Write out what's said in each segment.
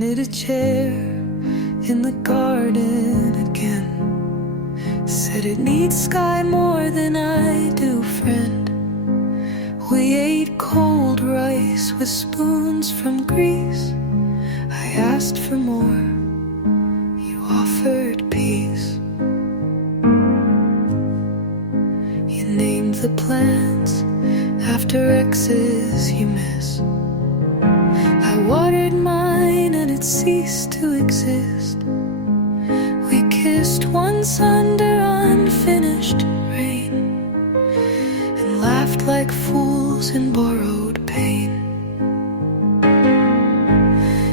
planted a chair in the garden again. Said it needs sky more than I do, friend. We ate cold rice with spoons from Greece. I asked for more, you offered peace. You named the plants after exes you miss. I watered mine and it ceased to exist. We kissed once under unfinished rain and laughed like fools in borrowed pain.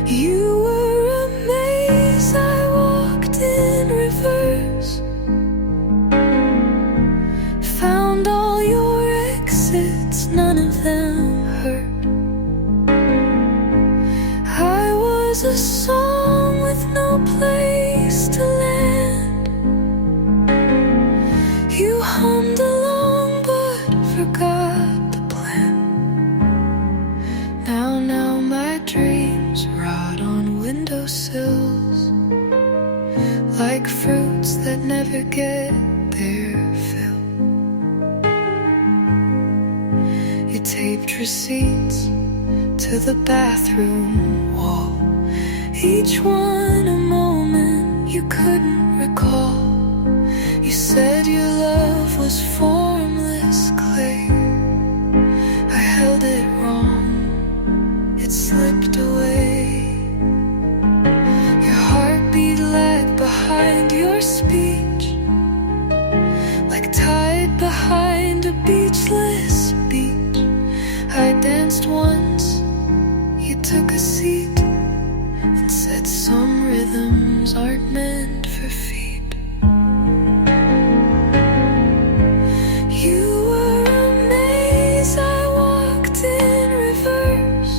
You were a maze I walked in reverse, found all your exits, none of them hurt. I was a song with no place to land. You hummed along but forgot the plan. Now my dreams rot on windowsills like fruits that never get their fill. You taped receipts to the bathroom wall, each one a moment you couldn't recall. You said your love was formless clay. I held it wrong, it slipped away. Your heartbeat lagged behind your speech, like tide behind a beachless beach. I danced once, you took a seat and said some rhythms aren't meant for feet. You were a maze I walked in reverse,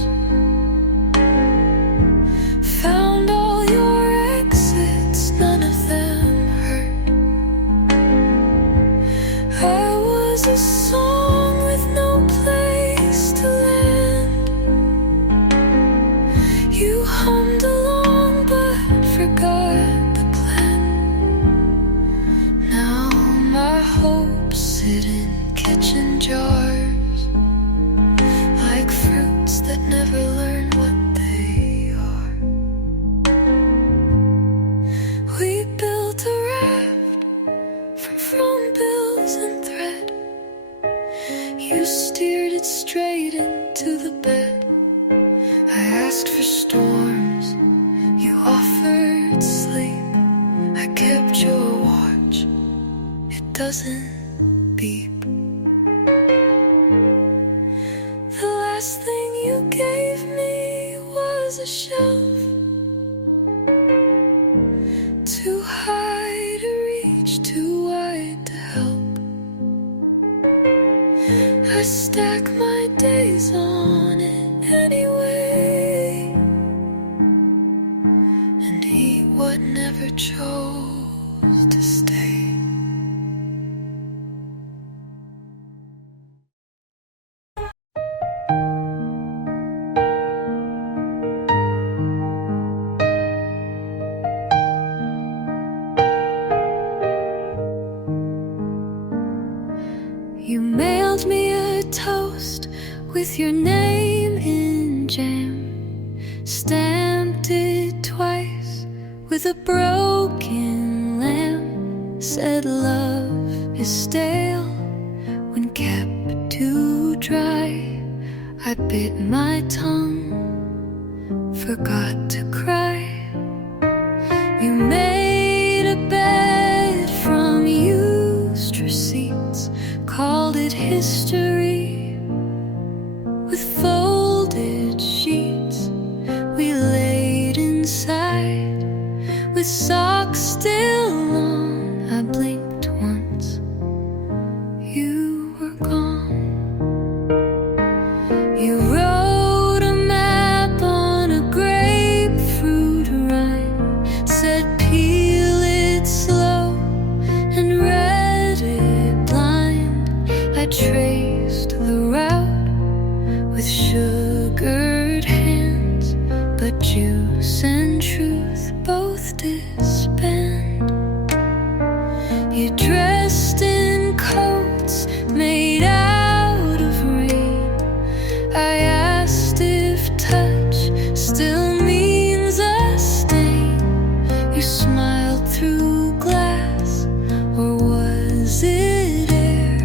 found all your exits, none of them hurt. I was a song with no place to land. You hummed along but forgot the plan. Now my hopes sit in kitchen jars like fruits that never learn what they are. We built a raft from phone bills and thread. You steered it straight into the bed. I asked for storms, you offered sleep. I kept your watch, it doesn't beep. The last thing you gave me was a shelf, too high to reach, too wide to help. I stack my days on it anyway and eat what never chose to stay. You mailed me a toast with your name in jam, stamped it twice with a broken lamb. Said love is stale when kept too dry. I bit my tongue, forgot to cry. You made a bed from used receipts, called it history. With folded sheets we laid inside, with socks still on. I blinked once, you were gone. You wrote a map on a grapefruit rind, said peel it slow and read it blind. I traced the route with sugared hands, but juice and You dressed in coats made out of rain. I asked if touch still means a stain. You smiled through glass, or was it air,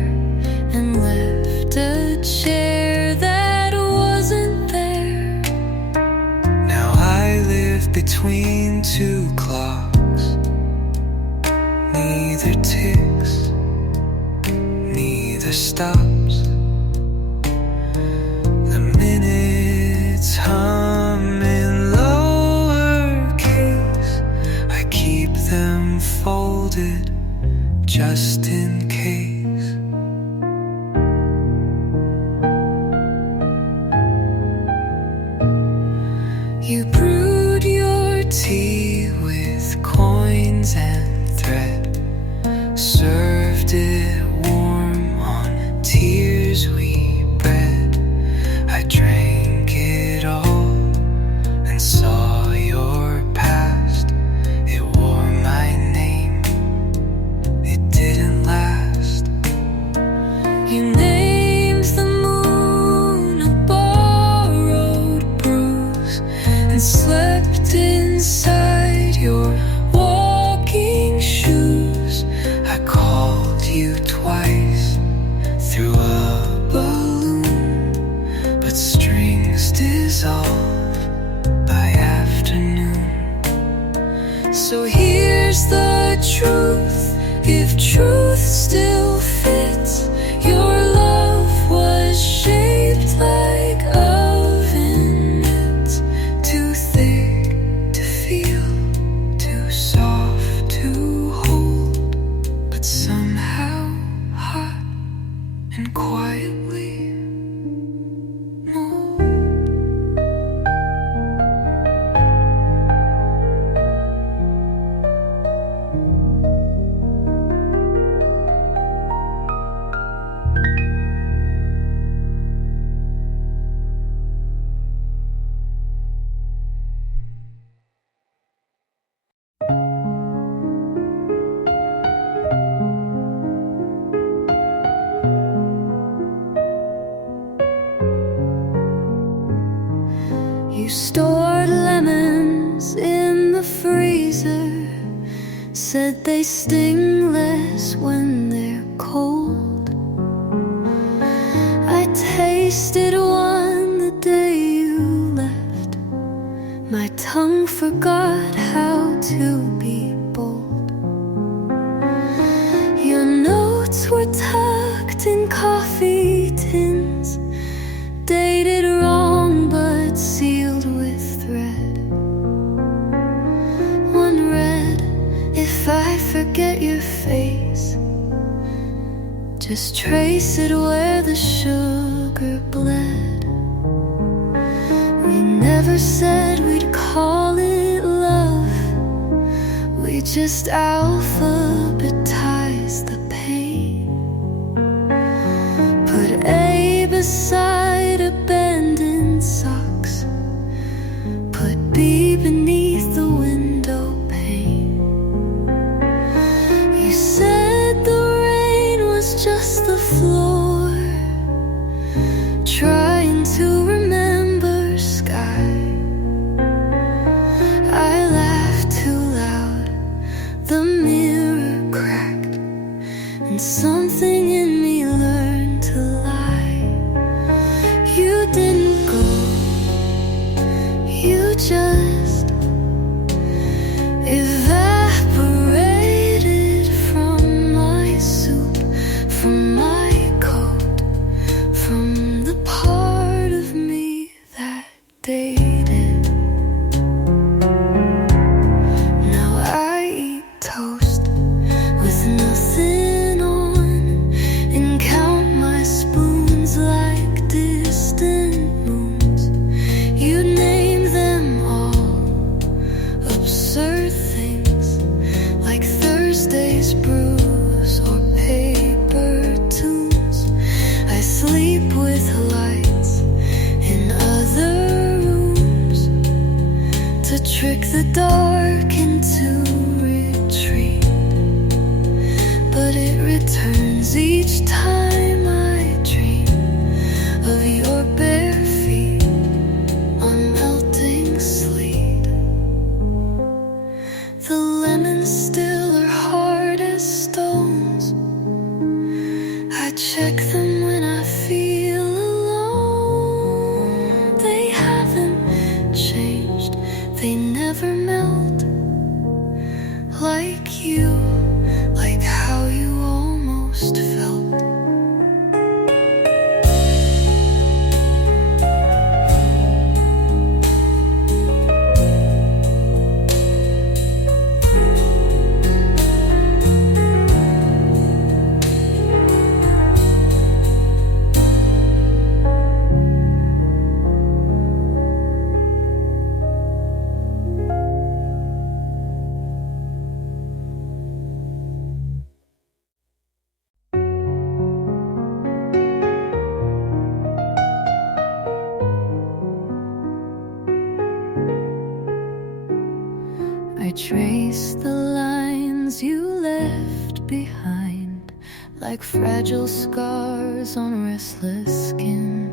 and left a chair that wasn't there. Now I live between two clocks, neither ticks, neither stops. The minutes hum in lowercase. I keep them folded just in case. You brewed your tea with coins and thread, served it warm on tears we bred. I drank it all and saw your past. It wore my name, it didn't last. You named the moon a borrowed bruise, and slept inside your walking shoes. I called you twice through a balloon, but strings dissolve by afternoon. So here's the truth, if truth still fits. Your love was shaped like oven mitts, too thick to feel, too soft to hold, but somehow hot and quietly mold. You stored lemons in the freezer, said they sting less when they're cold. I tasted one the day you left. My tongue forgot how to be bold. Your notes were tucked in coffee tins, dated wrong but sealed with thread. One read, if I forget your face, just trace it where the sugar bled. We never said we'd call it love, we just alphabetized the pain. Put A beside abandoned socks, put B beneath the window pane. You said the rain was just the floor, trying to remember sky. I laughed too loud, the mirror cracked, and something in me learned to lie. You didn't go, you just evaporated from my soup, from my coat, from the part of me that dated. Now I eat toast with nothing on, and but it returns each time I dream of your bare feet on melting sleet. The lemons still are hard as stones. I check them when I feel alone. They haven't changed, they never melt like you, like how you almost felt. I trace the lines you left behind, like fragile scars on restless skin.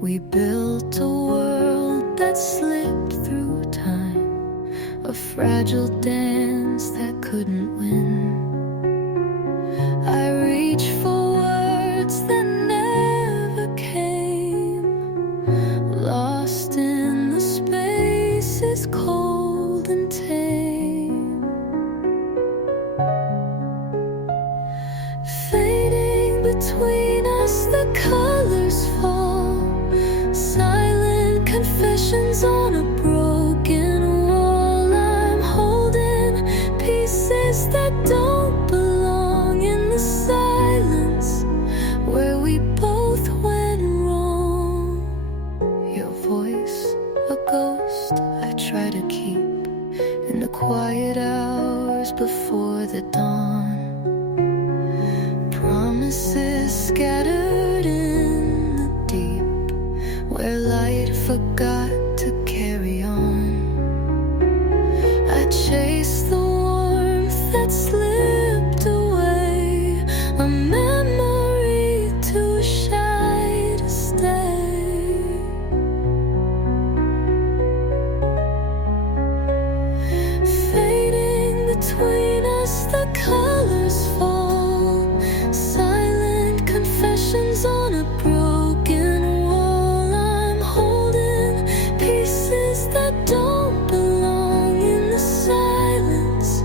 We built a world that slipped through time, a fragile dance that couldn't win. I reach for words that never came, lost in the spaces cold and tame. Fading between us, the colors fall, silent confessions on a broken wall. I'm holding pieces that don't belong in the silence where we both went wrong. Your voice, a ghost I try to keep in the quiet hours before the dawn. Promises scattered in the deep where light forgot to carry on. I chase the warmth that slipped away, a memory too shy to stay. Fading between us, the colors fall, silent confessions on a broken wall. I'm holding pieces that don't belong in the silence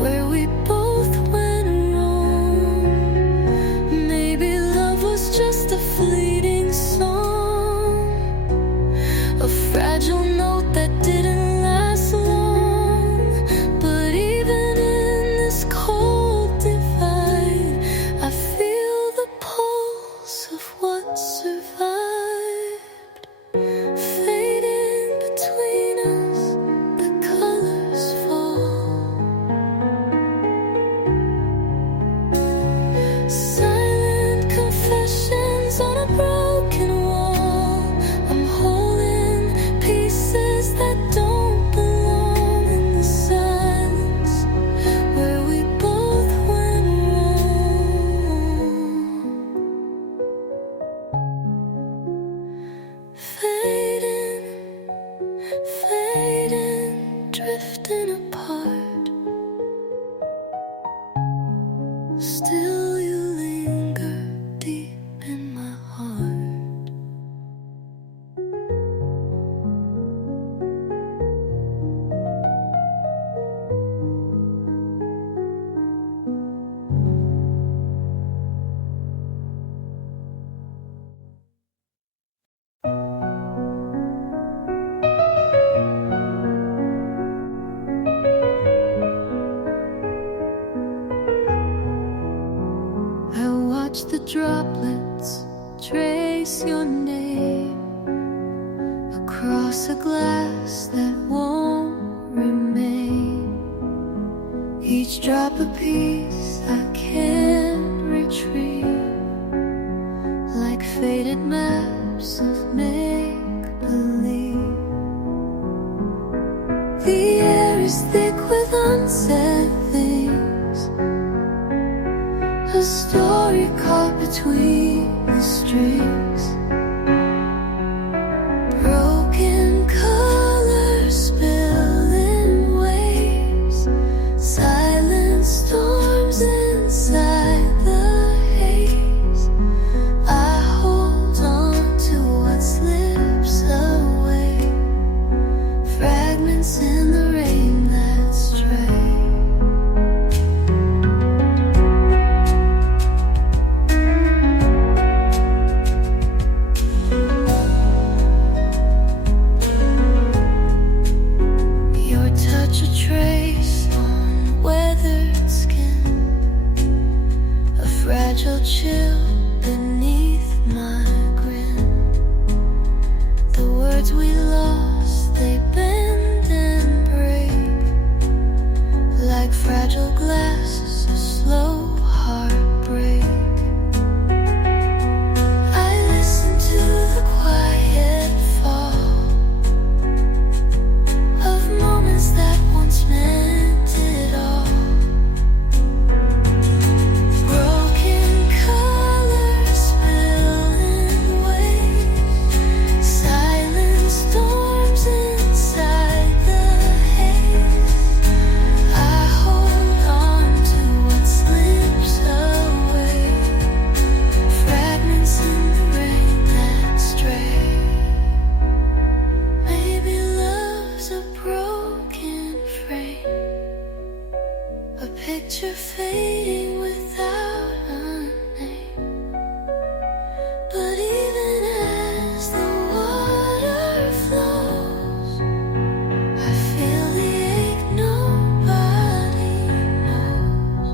where we both went wrong. Maybe love was just a fleeting song, a fragile note that didn't last long. But even in this cold divide, I feel the pulse of what survived. Fading between us, the colors fall, silent confessions on a broken wall. I'm holding pieces that don't belong in the silence where we both went wrong. Fading, fading, drifting apart. Still you linger deep in my heart. I watch the droplets trace your name across a glass that won't remain. Each drop a piece I can't retrieve, like faded maps of make-believe. The air is thick with unsaid things, a story caught between the strings. Broken colors spilling waves, silent storms inside the haze. I hold on to what slips away, fragments in the rain that stray. Your touch a trace on weathered skin, a fragile chill beneath my grin. The words we lost, they bend and break like fragile glass, a slow heartbreak. I listen to the quiet fall of moments that once meant it all. Broken colors spilling waves, silent storms inside the haze. I hold on to what slips away, fragments in the rain that stray. Maybe love's a broken frame, a picture fading without a name. But even as the water flows, I feel the ache nobody knows.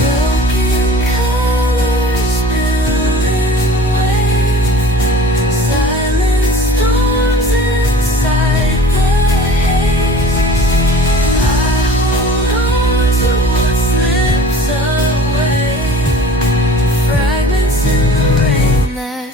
Broken colors spilling waves, silent storms inside the haze. I hold on to what slips away, fragments in the rain that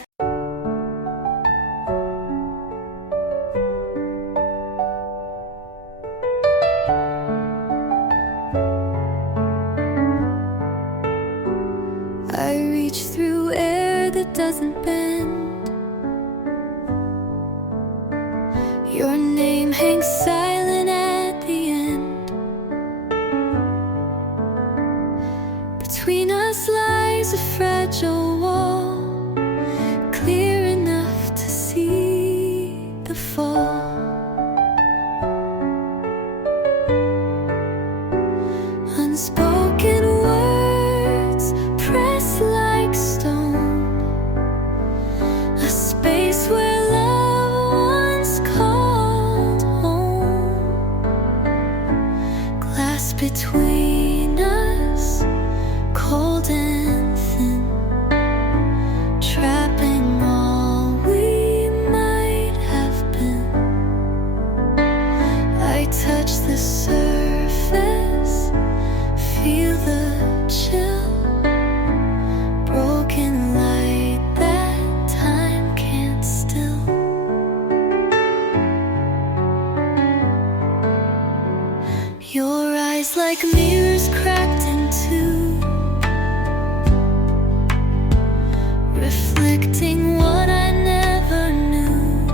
I reach through air that doesn't bend. Your name hangs silent at the end. Between us lies a fragile wall, clear enough to see the fall. Unspoken words press like stone, a space where love once called home. Glass between us, cold and thin, trapping all we might have been. I touch the surface, feel the chill, broken light that time can't still. Your eyes like mirrors cracked in two, reflecting what I never knew.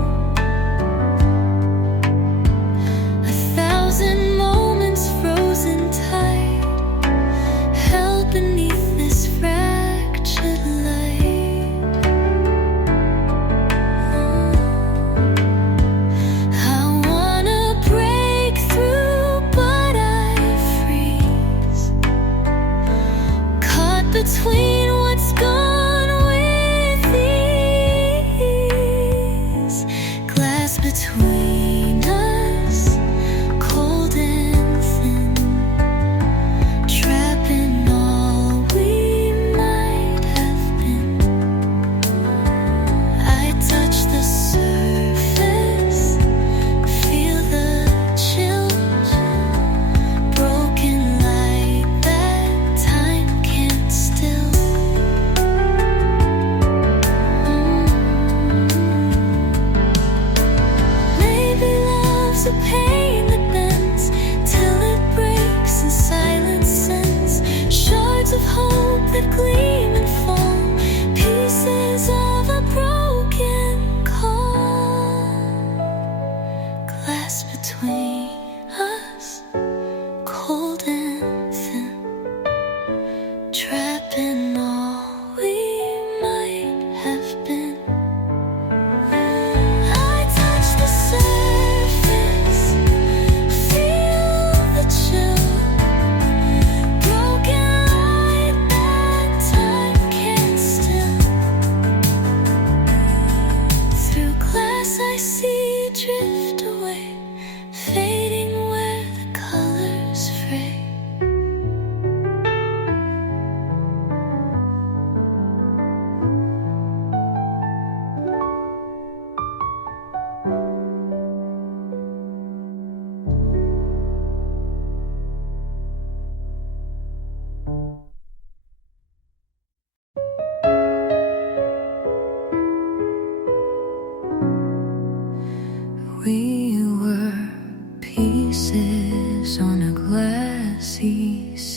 A thousand moments frozen tight, held beneath this fractured light. I wanna break through, but I freeze, caught between what's gone with ease. Glass between us, cold and thin, trapping all we might have been. I touch the surface, feel the chills, broken light that time can't still.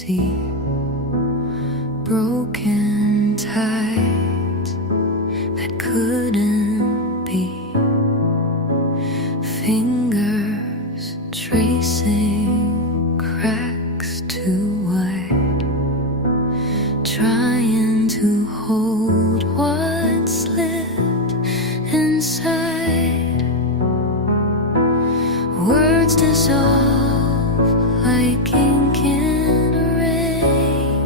see broken ties that couldn't be. Fingers tracing cracks too wide, trying to hold what slipped inside. Words dissolve like ink in rain,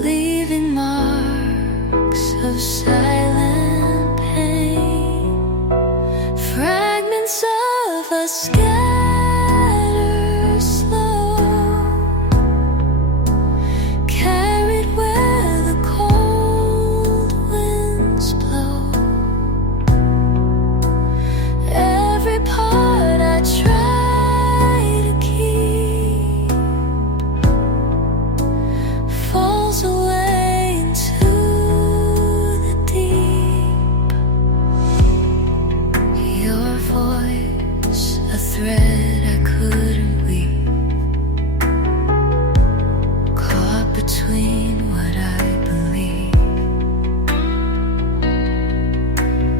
leaving marks of silent pain. Fragments of us scatter slow, carried where the cold winds blow. Every part I try to keep falls away into the deep. Your voice, a thread I couldn't weave, caught between what I believe.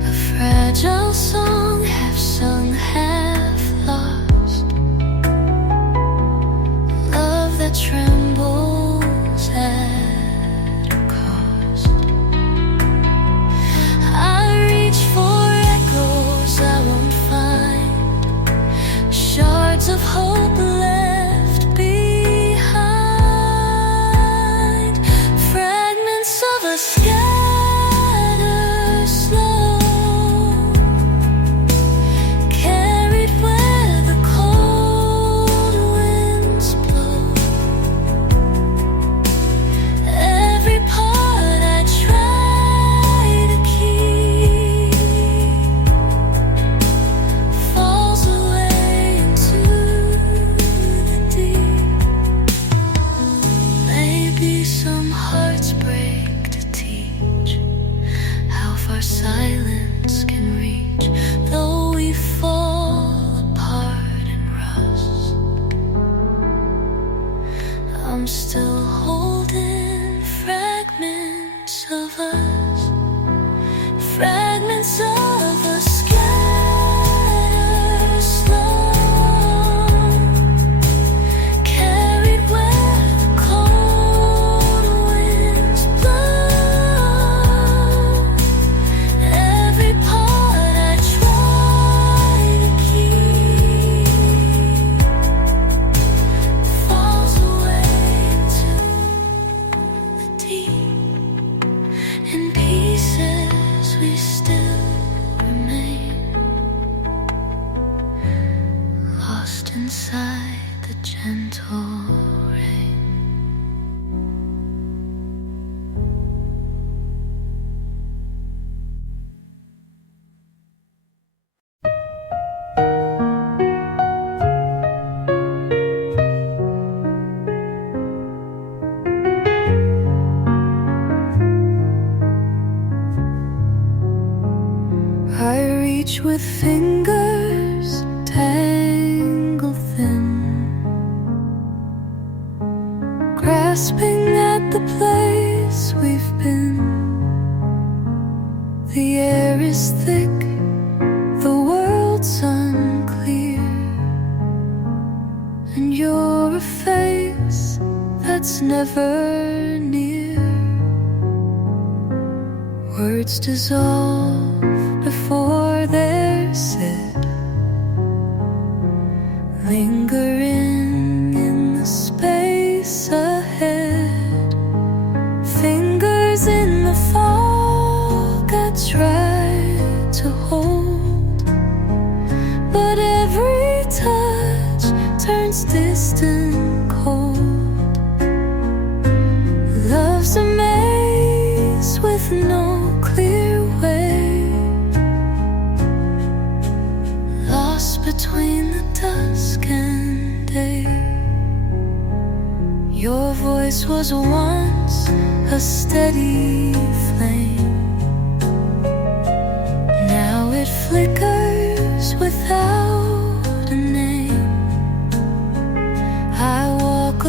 A fragile song, half sung, half lost. Love that trembles at a cost. I reach for echoes I won't find, shards of hope left behind. Fragments of us scatter slow, carried where the cold winds blow. Every part I try to keep falls away into the deep. Maybe some hearts break to teach how far silence can reach, though we fall apart and rust. I'm still holding fragments of us, fragments of us scatter slow, carried where the cold winds blow. Every part I try to keep falls away into the deep. In pieces we still remain, lost inside the gentle rain. I reach with fingers tangled thin, grasping at the place we've been. The air is thick, the world's unclear, and you're a face that's never near. Words dissolve before they're said, lingering in the space ahead. Fingers in the fog I try to hold, but every touch turns distant cold. Love's a maze with no clear way, lost between the dusk and day. Your voice was once a steady flame, now it flickers without a name. I walk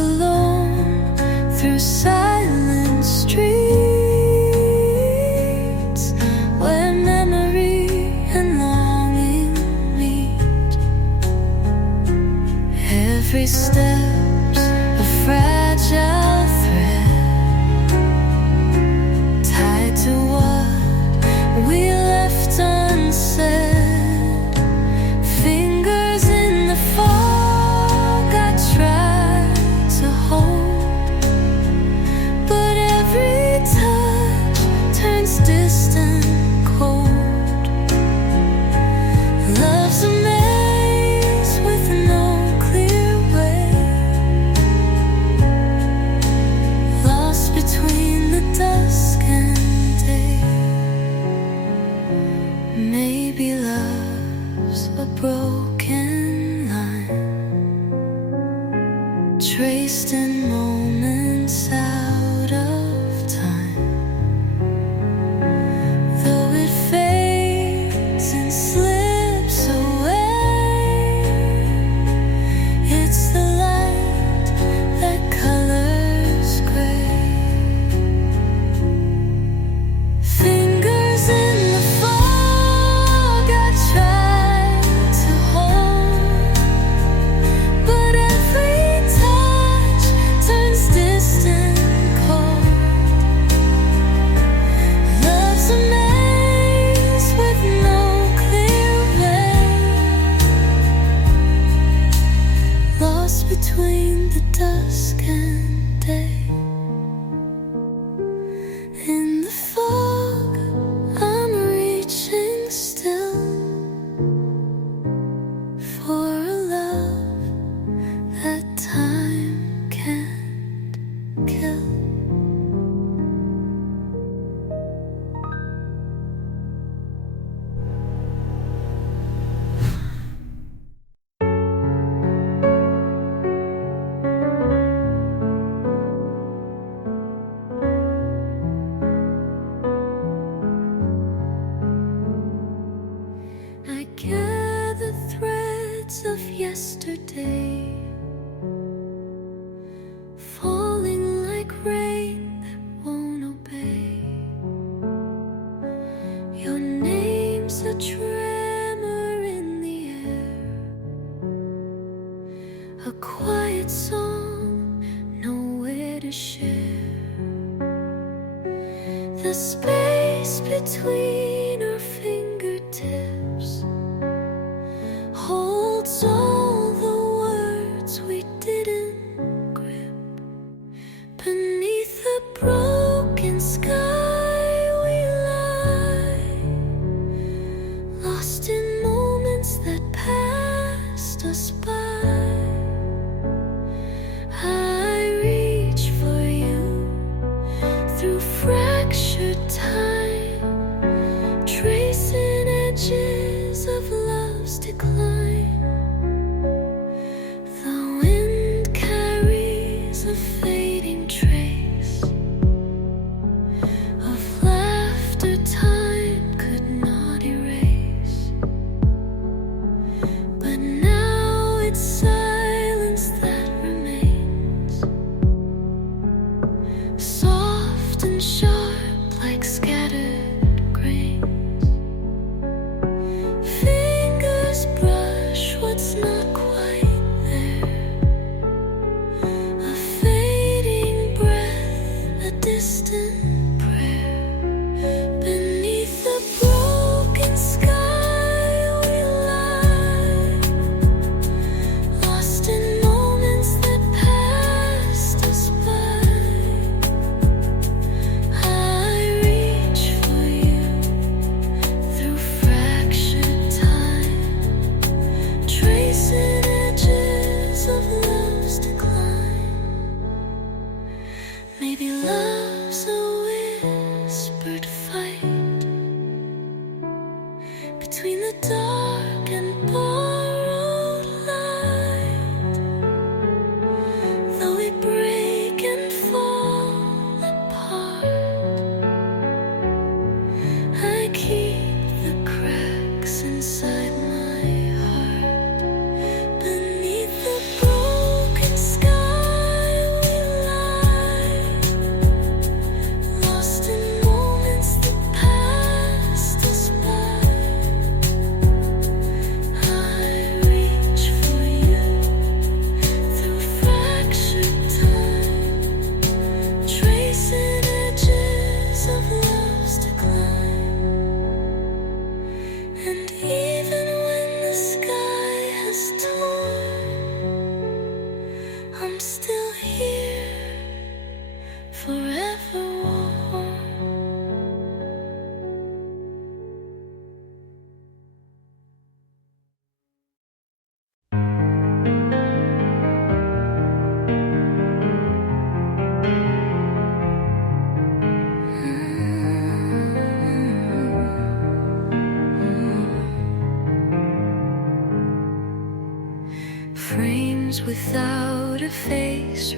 wasting moments out of time. Though it fades and slips away, it's the light that colors gray. Fingers in the fog I try to hold, but every touch turns distant cold. Love's a maze with no clear way, lost between the dusk and day. In the fog, I'm reaching still for a love that time can't kill. I gather threads of yesterday, falling like rain that won't obey. Your name's a tremor in the air, a quiet song, nowhere to share. The space between our fingertips holds all the words we didn't grip. Beneath the broken sky we lie, lost in moments that passed us by. I reach for you through fractured time, tracing edges of love's decline. The wind carries a fading trace of laughter time could not erase. But now it's silence that remains, soft and sharp like scattered grains. Fingers brush what's not quite there, a fading breath, a distant prayer. Beneath the broken sky we lie, lost in moments that passed us by. I reach for you through fractured time, tracing edges of love's decline. Maybe love's a whispered fight between the dark and borrowed light. Though we break and fall apart, I keep the cracks inside my heart. Beneath the broken sky we lie,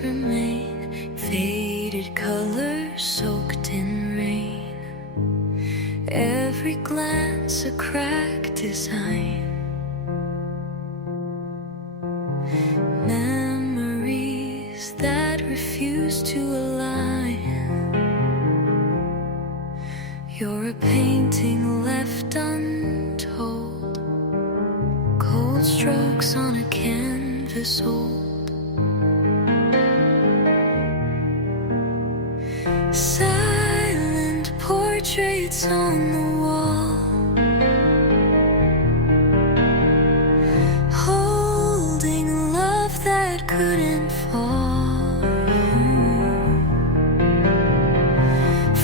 remain, faded colors soaked in rain. Every glance a cracked design. Memories that refuse to align. You're a painting left untold, cold strokes on a canvas old. Silent portraits on the wall, holding love that couldn't fall.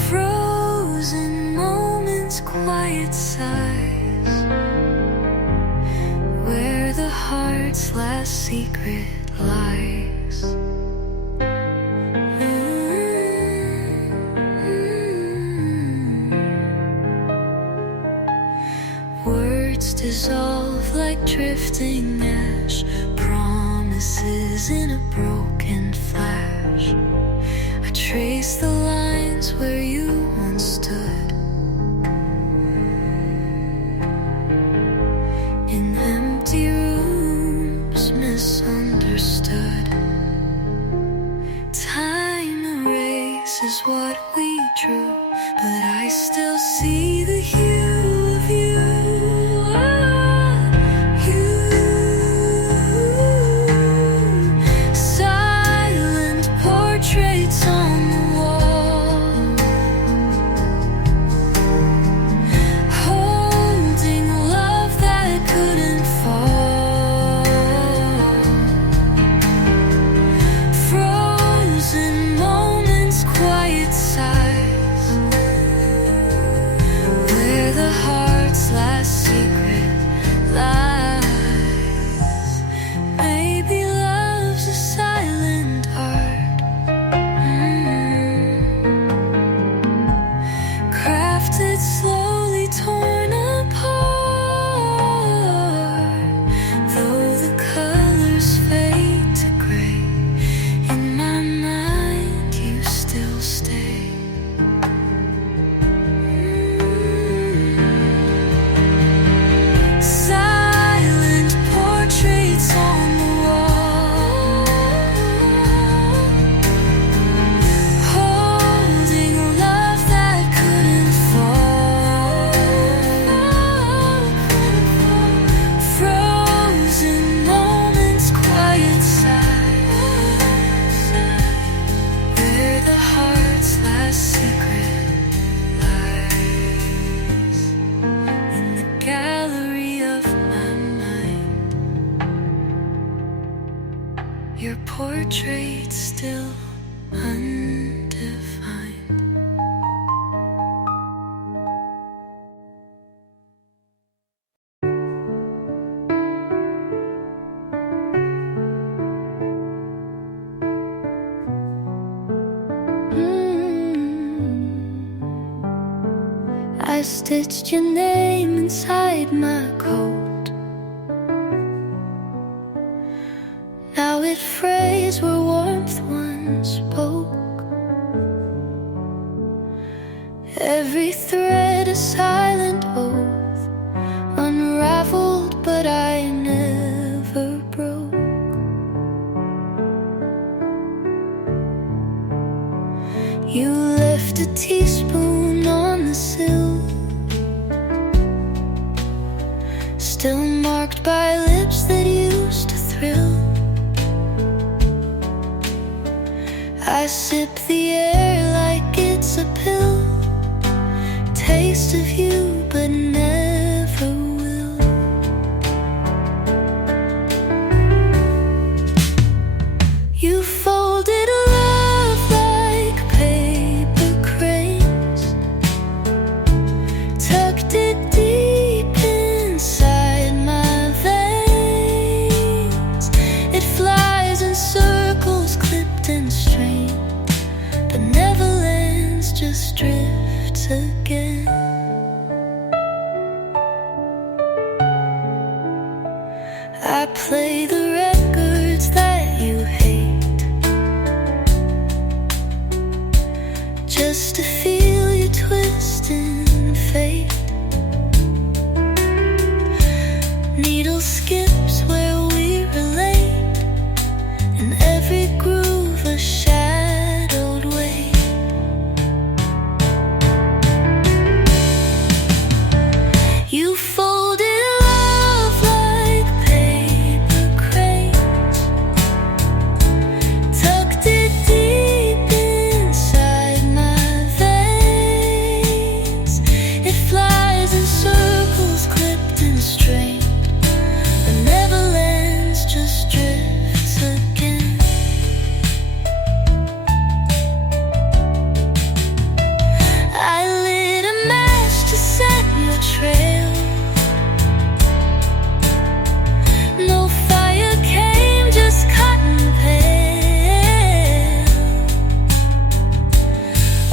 Frozen moments, quiet sighs, where the heart's last secret lies. Words dissolve like drifting ash, promises in a broken flash. I trace the lines where you once stood, in empty rooms misunderstood. Time erases what we drew, but I still see the hue of you. Silent portraits on the wall, holding love that couldn't fall. Frozen moments, quiet sighs, where the heart's last secret lies. Maybe love's a silent art, crafted slowly, torn apart. Though the colors fade to gray, in my mind you still stay. Silent portraits on the wall, holding love that couldn't fall. Frozen moments, quiet sighs, where the heart's last secret lies. In the gallery of my mind, your portrait still undefined. I stitched your name inside my coat. Now it frays where warmth once spoke. Every thread a silent oath, unraveled but I never broke. You left a teaspoon on the sill, still marked by lips that used to thrill. I sip the air like it's a pill, taste of you but never will. You folded love like paper cranes, tucked it deep inside my veins. It flies in circles, clipped and strained, but never lands, just drifts again. just to feel you twist and fade. Needle skips where we relate, in every groove a shadowed way. You folded love like paper cranes, tucked it deep inside my veins. It flies in circles, clipped and strained, but never lands, just drifts again. I lit a match to set your trail. No fire came, just cotton pale.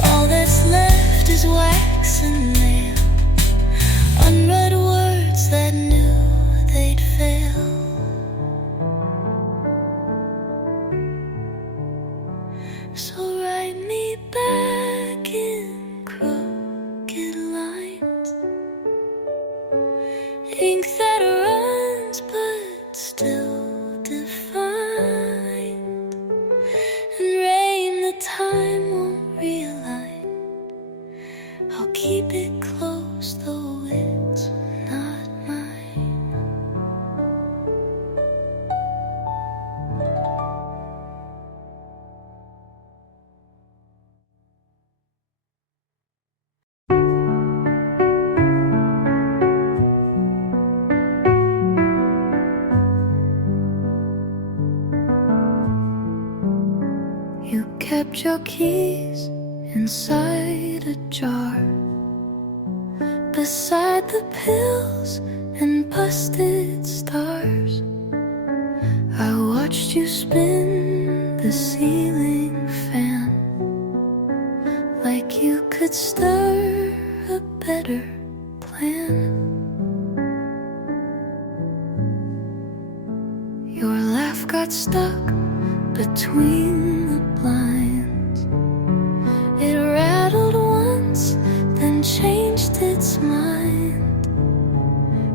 All that's left is wax and nail, unread words that knew they'd fail. So write me back in crooked lines, ink that runs but still defined, and rain the time won't realign. I'll keep it close though it's not mine. You kept your keys inside a jar, beside the pills and busted stars. I watched you spin the ceiling fan, like you could stir a better plan. Your laugh got stuck between the blinds. It rattled once, then changed its mind.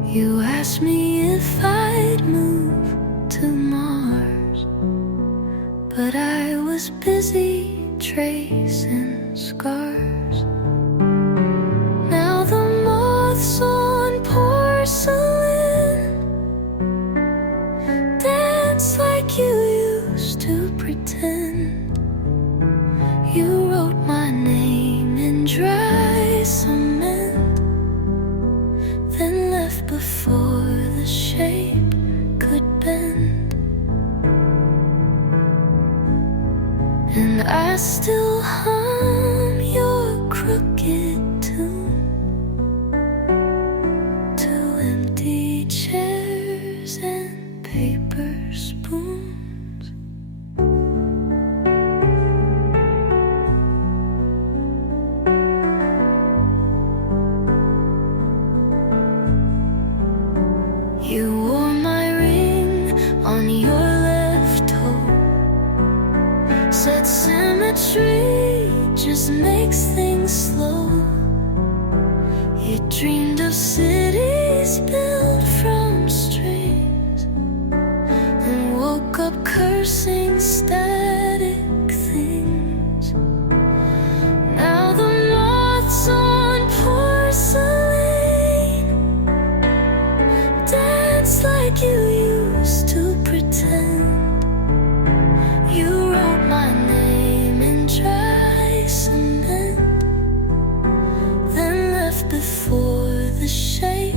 You asked me if I'd move to Mars, but I was busy tracing scars. Now the moths on porcelain dance like you used to pretend. You wrote my name in dry cement, then left before the shape could bend. And I still hum your crooked tune to empty chairs and paper spoons. You wore my ring on your left toe, said symmetry just makes things slow. You dreamed of cities built from strings, and woke up cursing static things. Now the moths on porcelain dance like you used to pretend. You wrote my name in dry cement, then left before the shape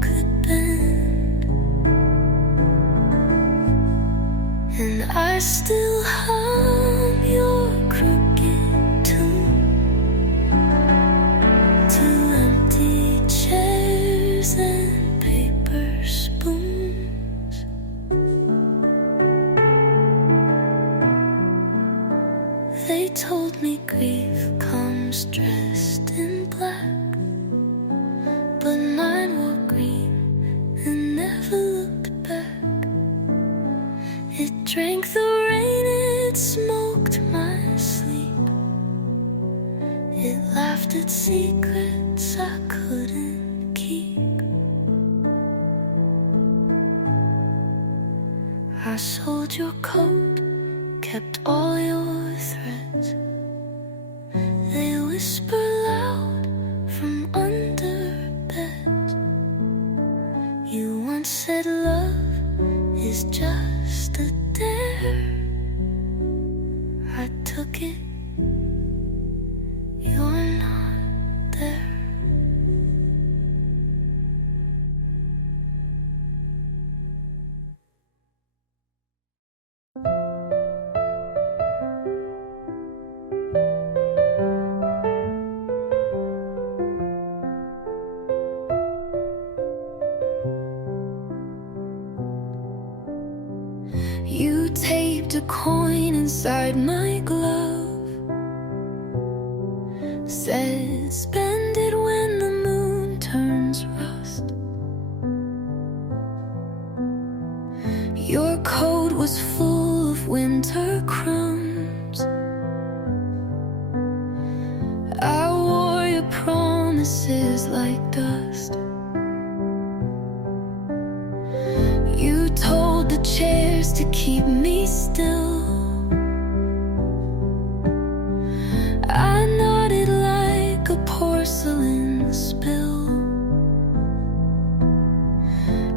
could bend. And I still hum your crooked tune to empty chairs and paper spoons. They told me grief comes dressed in black, but mine wore green and never looked back. It drank the rain, it smoked my sleep, crafted secrets I couldn't keep. I sold your coat, kept all your threads. They whisper loud from under beds. You once said love is just a dare. I took it, you're not there. You taped a coin inside my glove, said spend it when the moon turns rust. Your coat was full of winter crumbs. I wore your promises like dust. You told the chairs to keep me still. I nodded like a porcelain spill.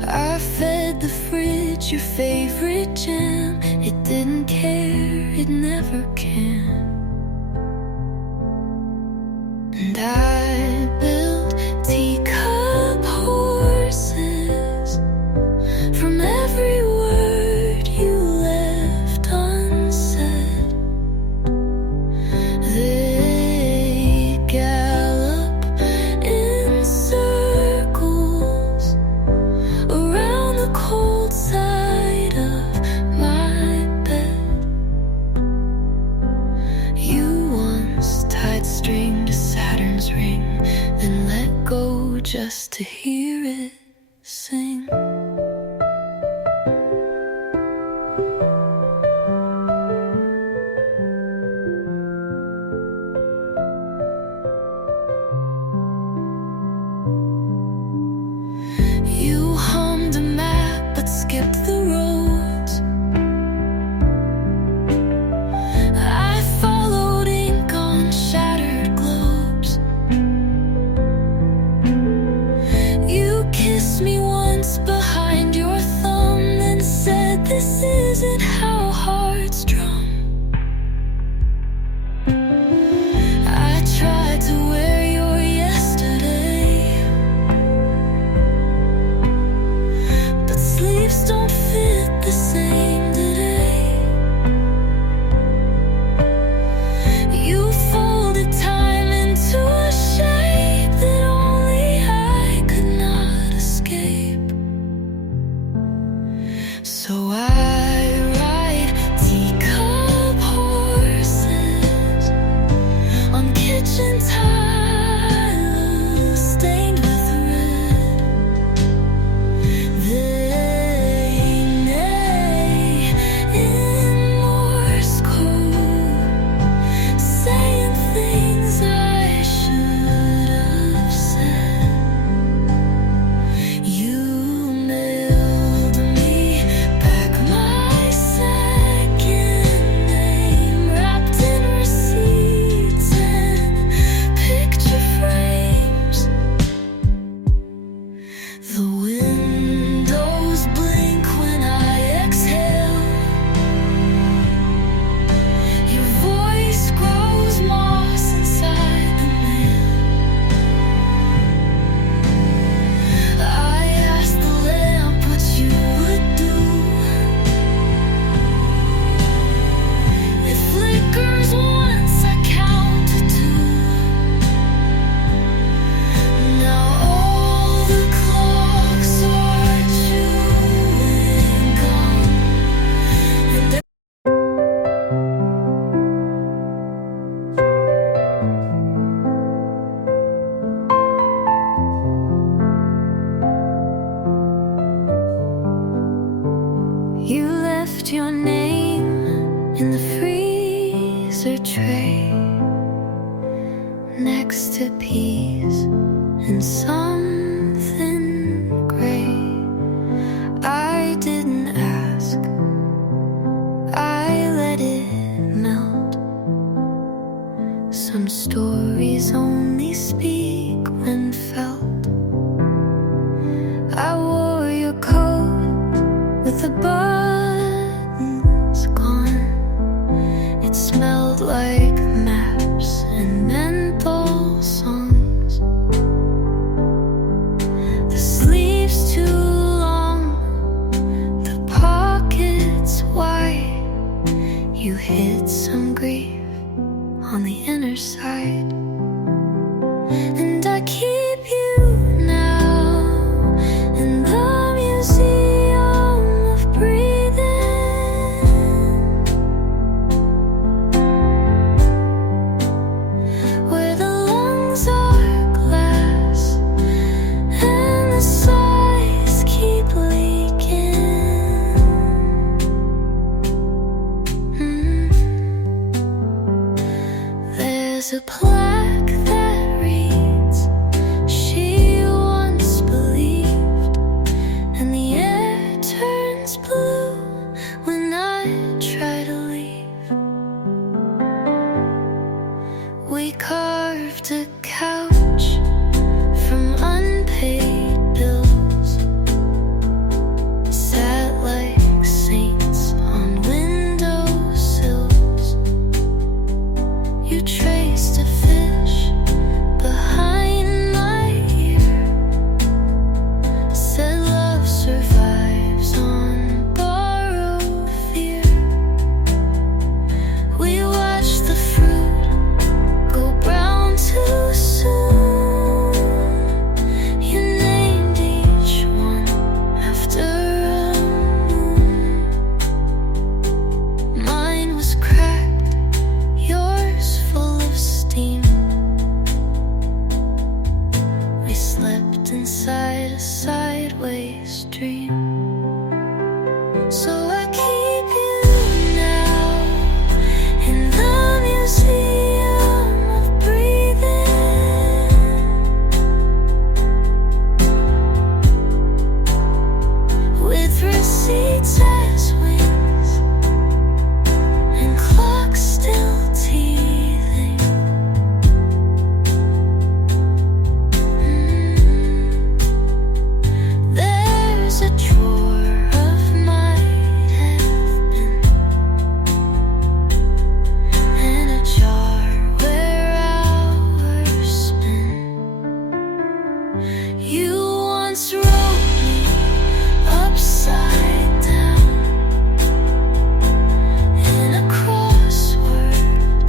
I fed the fridge your favorite jam. It didn't care, it never can. And I built teacup horses from every word you left unsaid. They gallop in circles around the cold side of my bed. You once tied string to Saturn's ring, then let go just to hear it sing. You hummed a map but skipped the roads. I followed ink on shattered globes. You kissed me once behind your thumb, then said this isn't how hearts drum. I tried to wear your yesterday, but sleeves don't fit the same today. You folded time into a shape that only I could not escape. So I ride teacup horses on kitchen tiles stained with red. They neigh in Morse code, saying things I should have said. You mailed me back my second name, wrapped in receipts and picture frames. The windows blink when I exhale. Your voice grows moss inside the mail. I asked the lamp what you would do. It flickers once, I count to two. Now all the clocks are chewing gum, and you left your name in the freezer tray next next to peas and something gray. I didn't ask, I let it melt. Some stories only speak when felt. I wore your coat with the buttons gone. It smelled like maps and menthol songs. The sleeves too long, the pockets wide. You hid some grief on the inner side, and I keep you now in the museum of breathing, where the lungs are glass and the sighs keep leaking. There's a plaque that reads, "She once believed," and the air turns blue when I try to leave. We carved a couch from unpaid bills, sat like saints on windowsills. You traced a fish behind my ear, said love survives on borrowed fear. We watched the fruit go brown too soon. You named each one after a moon. Mine was cracked, yours full of steam. We slept inside a sideways dream. So I keep you now in the museum of breathing, with receipts as wings and clocks still teething. There's a drawer of might have been, and a jar where hours spin. You once wrote me upside down in a crossword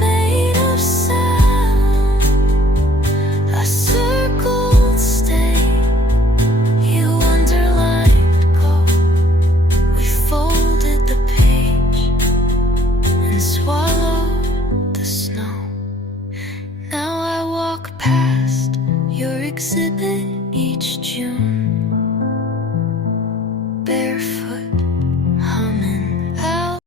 made of sound. I circled stay, you underlined go. We folded the page and swallowed the snow. Now I walk past your exhibit each June, barefoot, humming out.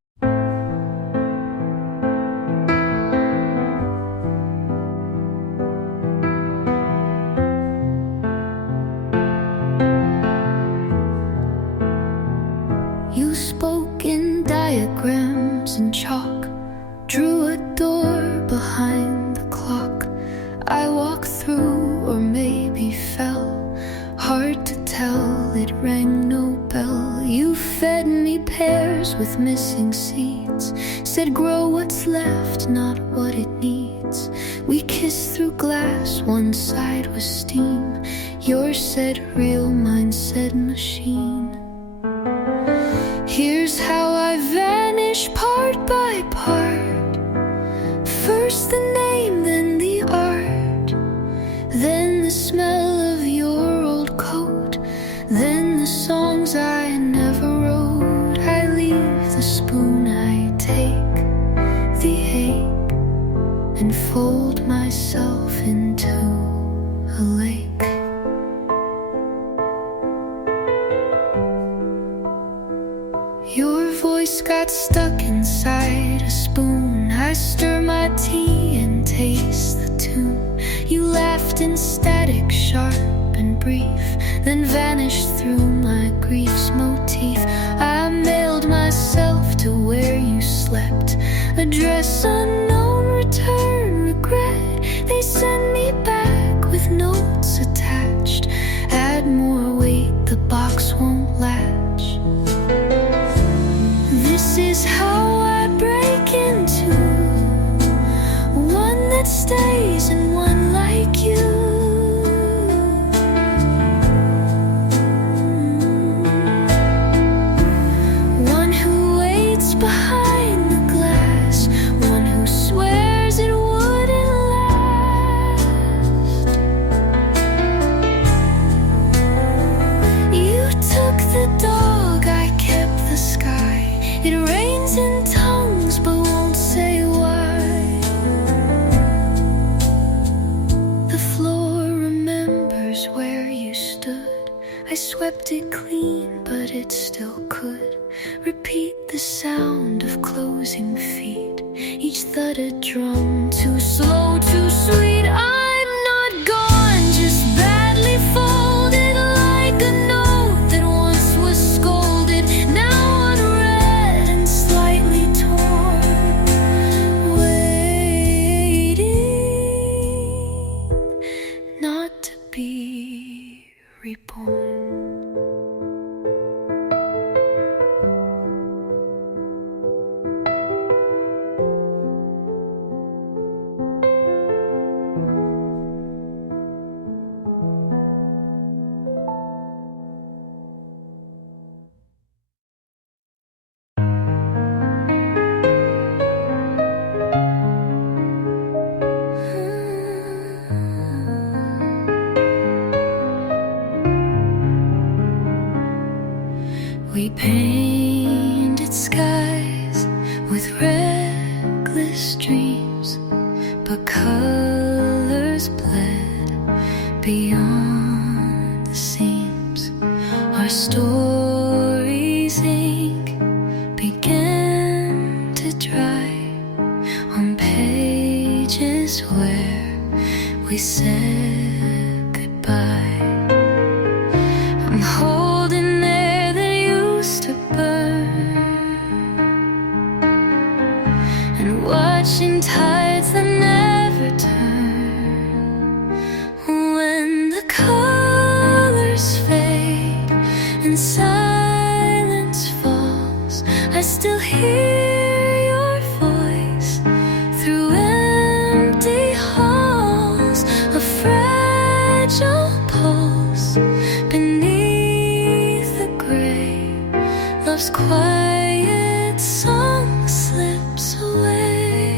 You spoke in diagrams and chalk, drew a door behind the clock. I walked through, or maybe fell. Hard to tell, it rang no bell. You fed me pears with missing seeds, said grow what's left, not what it needs. We kissed through glass, one side was steam. Yours said real, mine said machine. Here's how I vanish part by part. First the name, then the art, then the smell of your old coat, then the songs I never wrote. I leave the spoon, I take the ache and fold myself into a lake. Your voice got stuck inside a spoon. I stir my tea and taste the tune. soon. You laughed in static, sharp and brief, then vanished through my grief's motif. I mailed myself to where you slept, address unknown, return regret. They send me back with notes attached. Add more weight, the box won't latch. This is how I break into one that stays and one like you. One who waits behind the glass, one who swears it wouldn't last. You took the dog, I kept the sky. It rains in tongues but won't say why. The floor remembers where you stood. I swept it clean but it still could repeat the sound of closing feet, each thud a drum, too slow, too sweet. I'm not gone, just badly folded, like a note that once was scolded, now unread and slightly torn, waiting not to be reborn. We painted skies with reckless dreams, but colors bled beyond the seams. Our stories' ink began to dry on pages where we said goodbye. I'm holding there that used to burn, and watching tides that never turn. When the colors fade and silence falls, I still hear your voice through empty halls. A fragile pulse beneath the gray, love's quiet song slips away.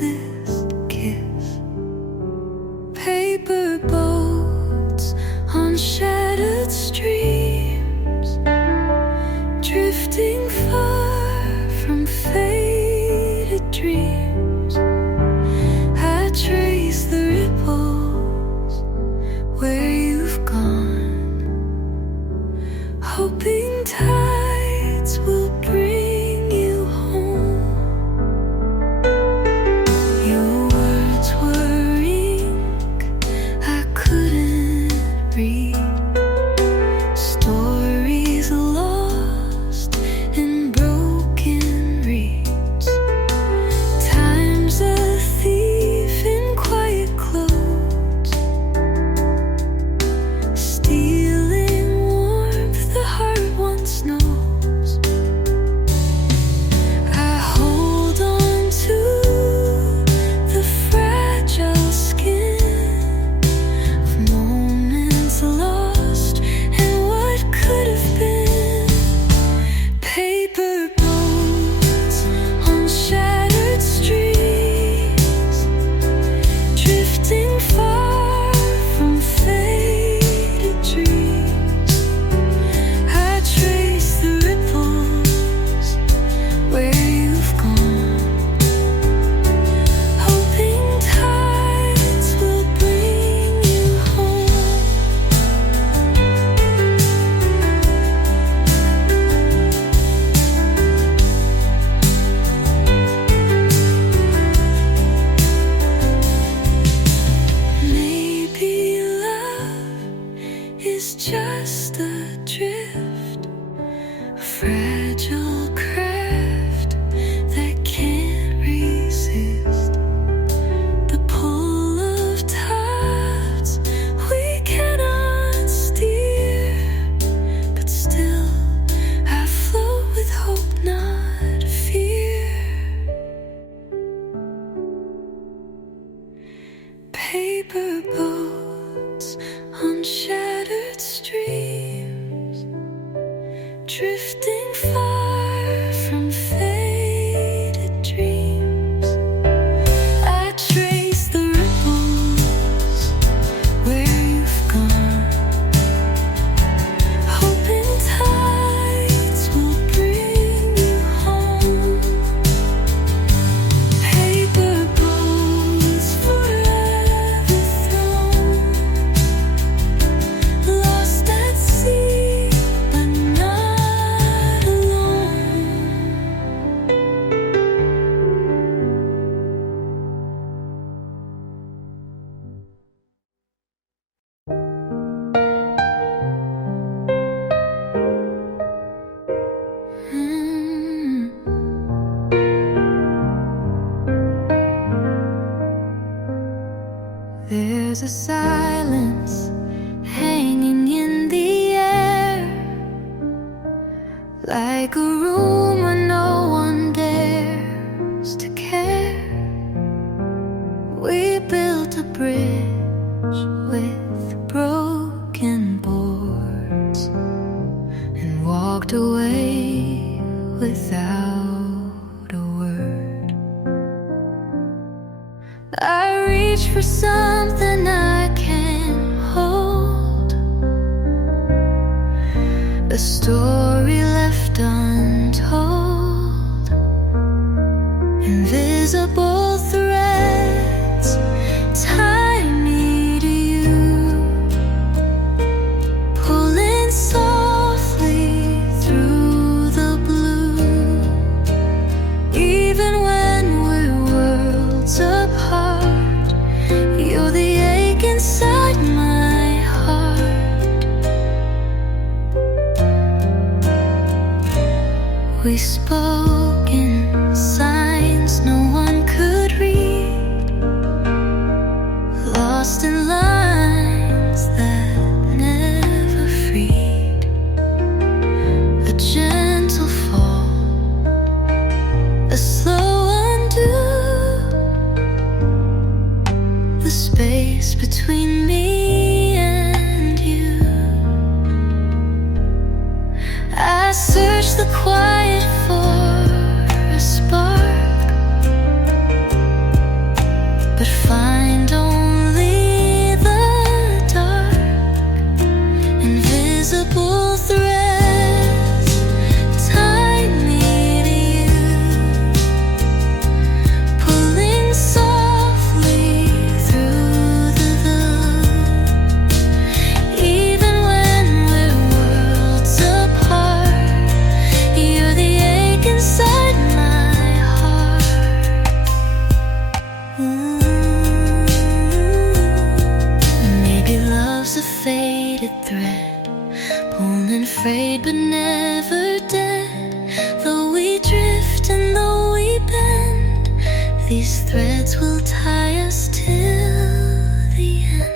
coldest kiss. Paper boats on shattered streams, drifting far from faded dreams. I trace the ripples where you've gone, hoping tides will bring you home. Your words were ink I couldn't read, stories lost in broken reeds. Time's a thief in quiet clothes, stealing warmth the heart once knows. I hold on to the fragile skin of moments lost and what could have been. Paper boats on shattered streets, drifting far from faded dreams. I trace the ripples where you've gone, hoping tides will bring you home. Maybe love is just a drift, a fragile craft that can't resist the pull of tides we cannot steer. But still, I float with hope, not fear. Paper boats on shattered streams, drifting far from faded dreams. I trace the ripples where you've gone, hoping tides will bring you home. Paper boats forever thrown, lost at sea but not alone. There's a silence hanging in the air, like a room where no one dares to care. We built a bridge with broken boards and walked away without a word. I reach for something I can hold, a story left untold, invisible threads tie me to you, pulling softly through the blue. Even when we're worlds apart, you're the ache inside my heart. but find only the dark, invisible threads tie me to you, pulling softly through the gloom. Even when we're worlds apart, you're the ache inside my heart. Maybe love's a faded thread, pulled and frayed but never dead. Though we drift and though we bend, these threads will tie us till the end.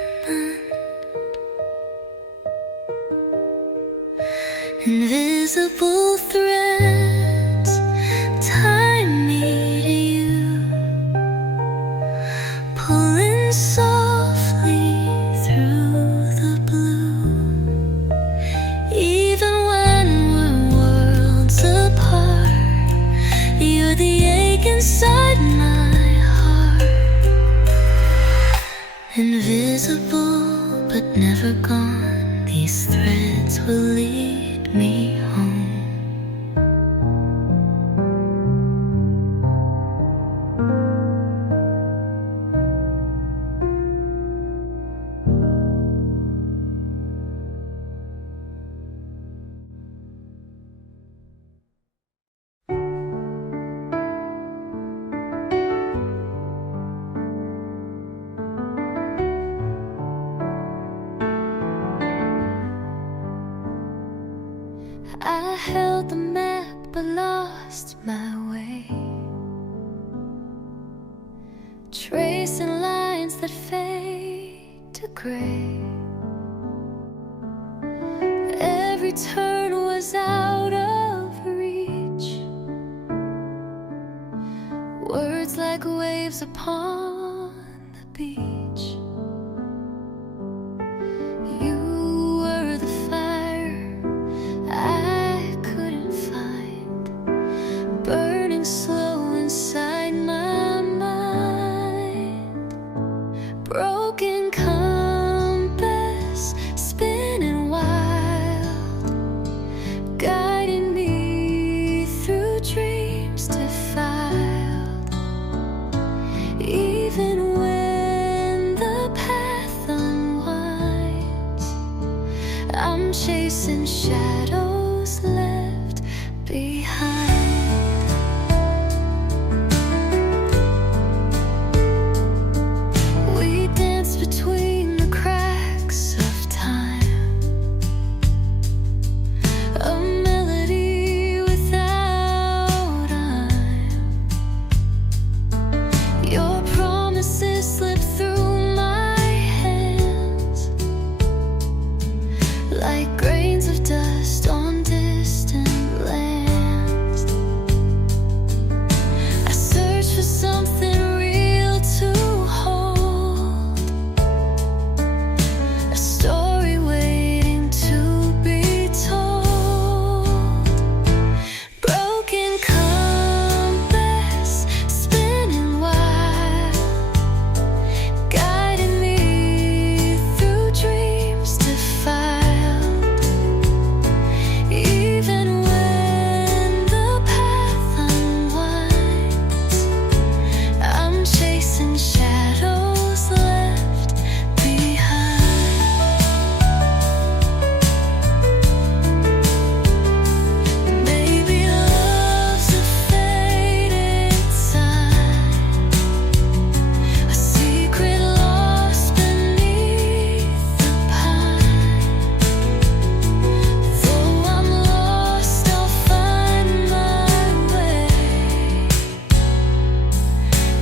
Invisible threads tie me to you, pulling softly through the blue. Even when we're worlds apart, you're the ache inside my heart. Invisible but never gone, these threads will lead me home. I held the map but lost my way, tracing lines that fade to gray. Every turn was out of reach, words like waves upon the beach. You were the fire I couldn't find, burning slow inside my mind. Broken compass, spinning wild, guiding me through dreams defiled. Even when the path unwinds, I'm chasing shadows left behind. We dance between the cracks of time, a melody without rhyme. Your promises slip through my hands like grains of dust on distant lands. I search for something real to hold, a story waiting to be told. Broken compass, spinning wild, guiding me through dreams defiled. Even when the path unwinds, I'm chasing shadows left behind. Maybe love's a faded sign, a secret lost beneath the pine. Though I'm lost, I'll find my way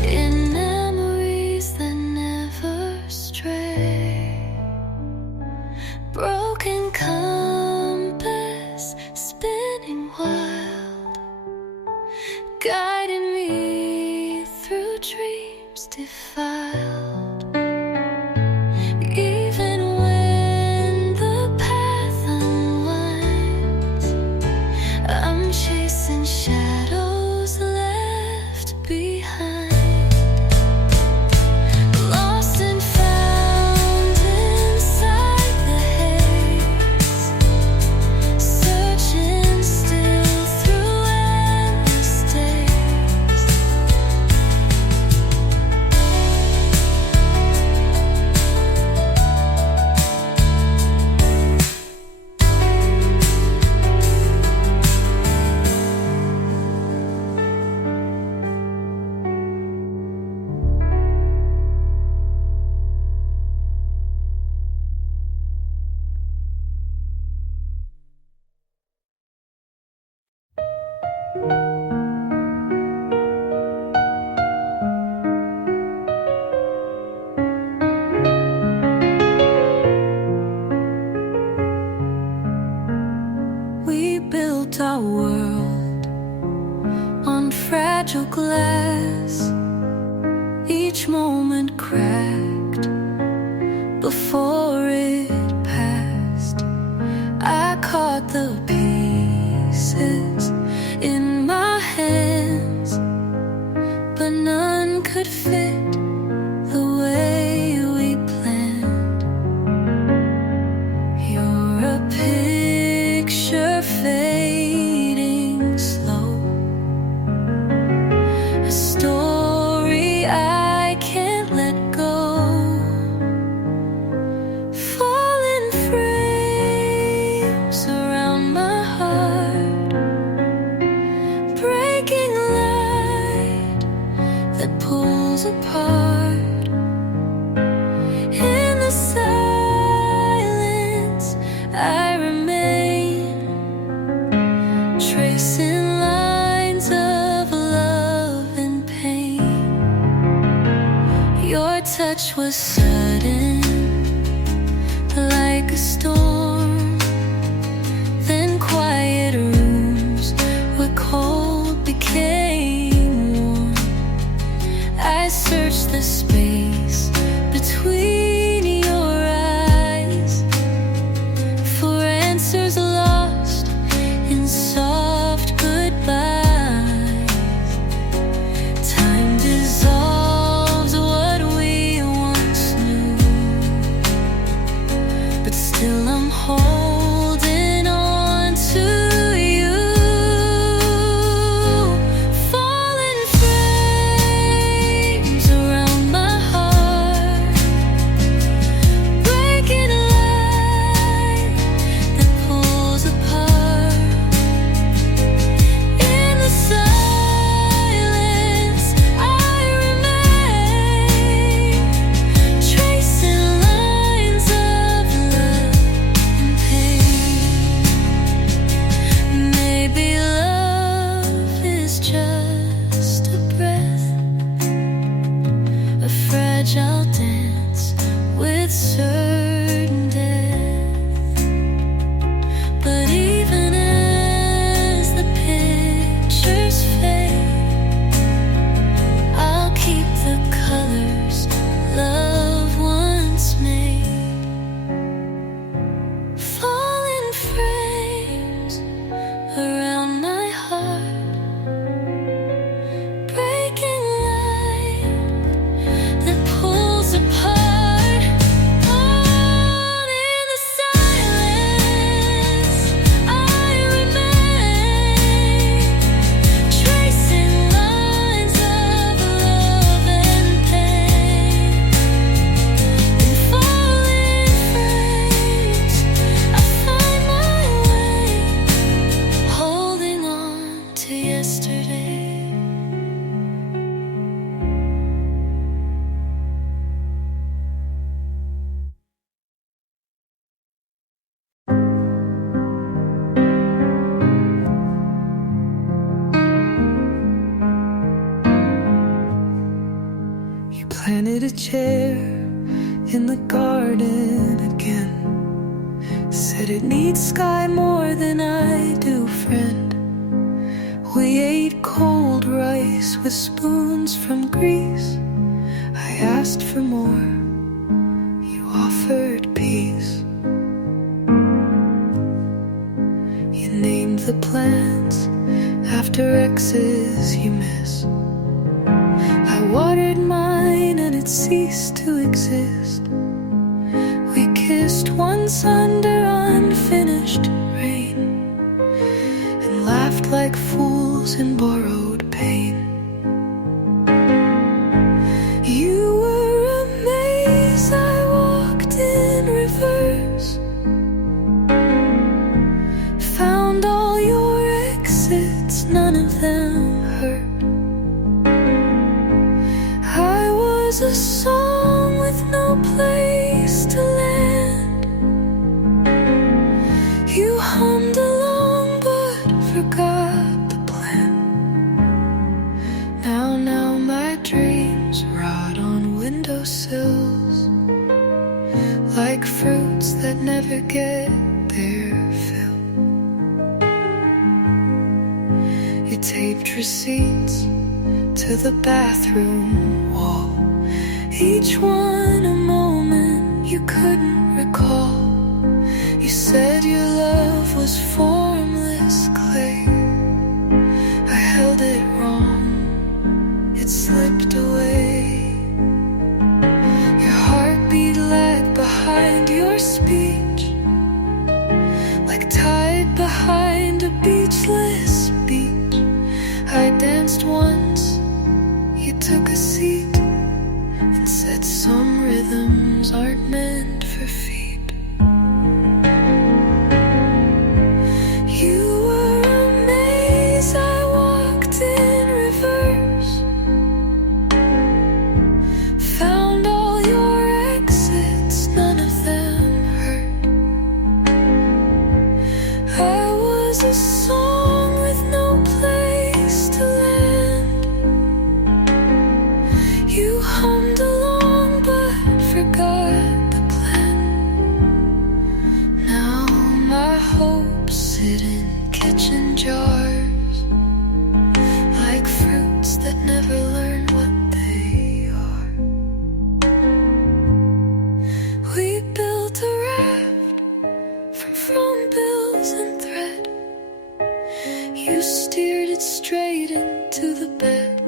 in memories that never stray. Broken compass, spinning wild, guiding me through dreams defiled. Even when the path unwinds, I'm chasing shadows left behind. each moment cracked before it passed. I caught the pieces in my hands, but none could fit the way we planned. You're a picture fading slow, a story I can't let go. Fallen frames around my heart, breaking light that pulls apart. In the silence I remain, tracing lines of love and pain. Your touch was sudden, like a storm, then quiet rooms where cold became warm. I searched the space between your eyes for answers lost in soft goodbyes. Time dissolves what we once knew, but still I'm holding on to you. Fallen frames around my heart, breaking light that pulls apart. In the silence I remain, tracing lines of love and pain. Maybe love is just a breath, a fragile dance with certain death. But even as the pictures fade, I'll keep the colors love once made. Fallen frames around my heart, breaking light that pulls apart. On in the silence I remain, tracing lines of love and pain. In fallen frames I find my way, holding on to yesterday. You planted a chair in the garden again, said it needs sky more than I do, friend. We ate cold rice with spoons from Greece. I asked for more, you offered peace. You named the plants after exes you miss. I watered mine and it ceased to exist. We kissed once under unfinished rain and laughed like fools in borrowed pain. You were a maze I walked in reverse, found all your exits, none of them hurt. I was a song with no place to land. You hummed along but forgot the plan. Now my dreams rot on windowsills, like fruits that never get their fill. You taped receipts to the bathroom wall each one a moment you couldn't recall. You said your love was formless clay. I held it wrong, it slipped away. Your heartbeat lagged behind your speech, like tide behind a beachless beach. I danced once, you took a seat, and said some rhythms aren't meant for feet. You were a maze, I walked in reverse, found all your exits, none of them hurt. I was a song with no place to land. You hummed along but forgot the plan. Now my hopes sit in kitchen jars, like fruits that never learn what they are. We built a raft from phone bills and thread. You steered it straight into the bed.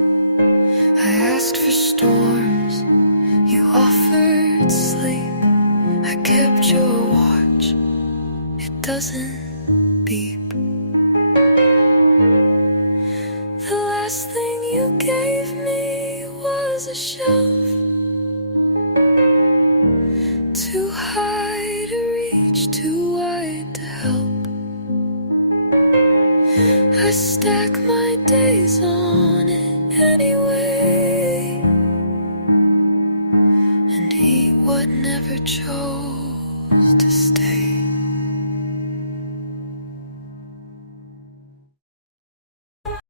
I asked for storms, you offered sleep. I kept your watch, it doesn't beep. The last thing you gave me was a shelf, too high to reach, too wide to help. I stack my days on it anyway, and eat what never chose to stay.